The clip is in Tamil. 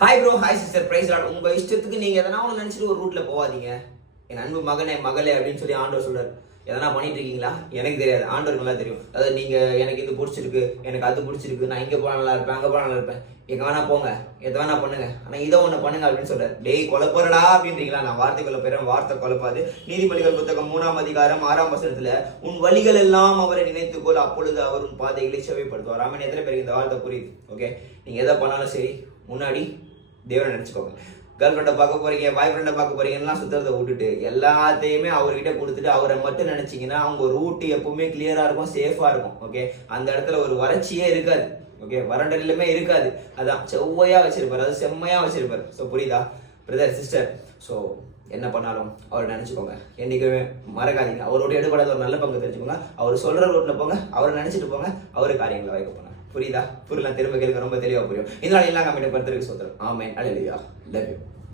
Hi bro hi sister price lot உங்கள் இஷ்டத்துக்கு நீங்கள் எதனா ஒன்று நினச்சிட்டு ஒரு ரூட்டில் போகாதீங்க. என் அன்பு மகனே மகளே அப்படின்னு சொல்லி ஆண்டவர் சொல்கிறார் எதனா பண்ணிட்டு இருக்கீங்களா? எனக்கு தெரியாது. ஆண்டவருக்கு நல்லா தெரியும். அதாவது நீங்கள் எனக்கு இது பிடிச்சிருக்கு. எனக்கு அது பிடிச்சிருக்கு. நான் இங்கே போனால் நல்லா இருப்பேன் அங்கே போனால் நல்லா இருப்பேன். எங்கே வேணா போங்க. எதை வேணா பண்ணுங்க. ஆனால் இதை ஒன்று பண்ணுங்க அப்படின்னு சொல்கிறார் டேய் கொலை அப்படின்றீங்களா? நான் வார்த்தை பேரன் வார்த்தை கொலைப்பாது நீதிமொழிகள் புத்தகம் மூணாம் அதிகாரம் ஆறாம் வசனத்தில் உன் வழிகள் எல்லாம் அவரை நினைத்துக்கொள். அப்பொழுது அவர் உன் பாதைகளை செவைப்படுத்துவார். ராமன் எத்தனை பேருக்கு இந்த வார்த்தை புரியுது? ஓகே நீங்கள் எதை பண்ணாலும் சரி முன்னாடி தேவனை நினச்சிக்கோங்க. கேர்ள் ஃப்ரெண்டை பார்க்க போறீங்க பாய் ஃப்ரெண்டை பார்க்க போறீங்கலாம் சுத்தத்தை விட்டுட்டு எல்லாத்தையுமே அவர்கிட்ட கொடுத்துட்டு அவரை மட்டும் நினைச்சிங்கன்னா அவங்க ரூட் எப்பவுமே கிளியரா இருக்கும் சேஃபா இருக்கும் ஓகே அந்த இடத்துல ஒரு வறட்சியே இருக்காது ஓகே வறண்ட இருக்காது. அதான் செவ்வையா வச்சிருப்பாரு அது செம்மையா வச்சிருப்பாரு. ஸோ புரியுதா? பிரதர் சிஸ்டர் ஸோ என்ன பண்ணாலும் அவரை நினைச்சுக்கோங்க. என்னைக்குமே மறக்காதீங்க. அவரோட எடுபடாத ஒரு நல்ல பங்கு தெரிஞ்சுக்கோங்க. அவர் சொல்ற ரோட்ல போங்க அவரை நினைச்சிட்டு போங்க அவரு காரியங்களை வைக்க போனாங்க புரியுதா? புரியல திரும்ப கேட்க ரொம்ப தெளிவாக புரியும். இதனால எல்லா கம்மிட்ட படுத்துருக்கு சொல்றேன் ஆமேன். அழலியா லவ் யூ